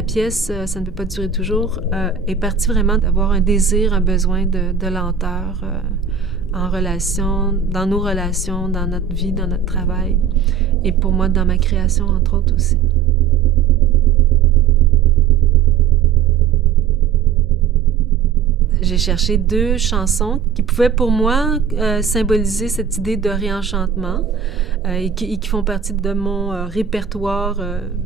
la pièce « Ça ne peut pas durer toujours » est partie vraiment d'avoir un désir, un besoin de lenteur en relation, dans nos relations, dans notre vie, dans notre travail, et pour moi, dans ma création, entre autres aussi. J'ai cherché 2 chansons qui pouvaient pour moi symboliser cette idée de réenchantement et qui font partie de mon répertoire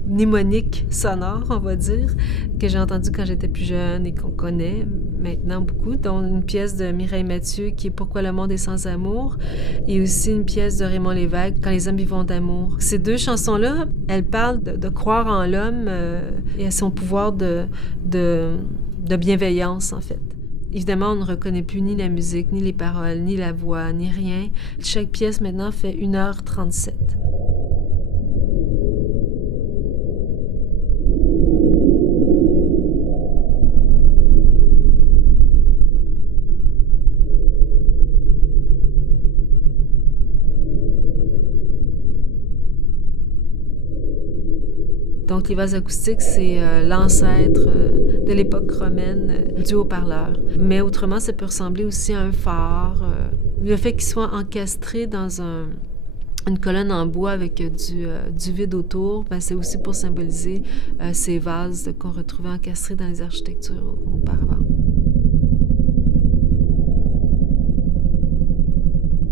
mnémonique sonore, on va dire, que j'ai entendu quand j'étais plus jeune et qu'on connaît maintenant beaucoup, dont une pièce de Mireille Mathieu qui est « Pourquoi le monde est sans amour » et aussi une pièce de Raymond Lévesque, « Quand les hommes vivent d'amour ». Ces 2 chansons-là, elles parlent de croire en l'homme et à son pouvoir de bienveillance, en fait. Évidemment, on ne reconnaît plus ni la musique, ni les paroles, ni la voix, ni rien. Chaque pièce, maintenant, fait 1h37. Donc, les vases acoustiques, c'est l'ancêtre de l'époque romaine du haut-parleur. Mais autrement, ça peut ressembler aussi à un phare. Le fait qu'il soit encastré dans une colonne en bois avec du vide autour, ben, c'est aussi pour symboliser ces vases qu'on retrouvait encastrés dans les architectures auparavant.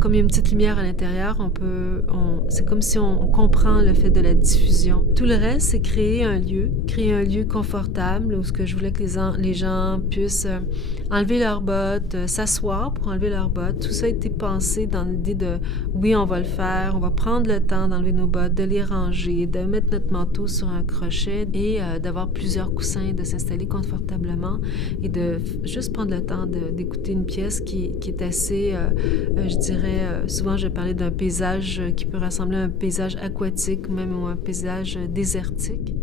Comme il y a une petite lumière à l'intérieur, c'est comme si on comprend le fait de la diffusion. Tout le reste, c'est créer un lieu confortable où ce que je voulais que les gens puissent enlever leurs bottes, s'asseoir pour enlever leurs bottes. Tout ça a été pensé dans l'idée de oui, on va le faire, on va prendre le temps d'enlever nos bottes, de les ranger, de mettre notre manteau sur un crochet et d'avoir plusieurs coussins, de s'installer confortablement et de juste prendre le temps d'écouter une pièce qui est assez, je dirais, souvent je parlais d'un paysage qui peut ressembler à un paysage aquatique, même ou un paysage désertique.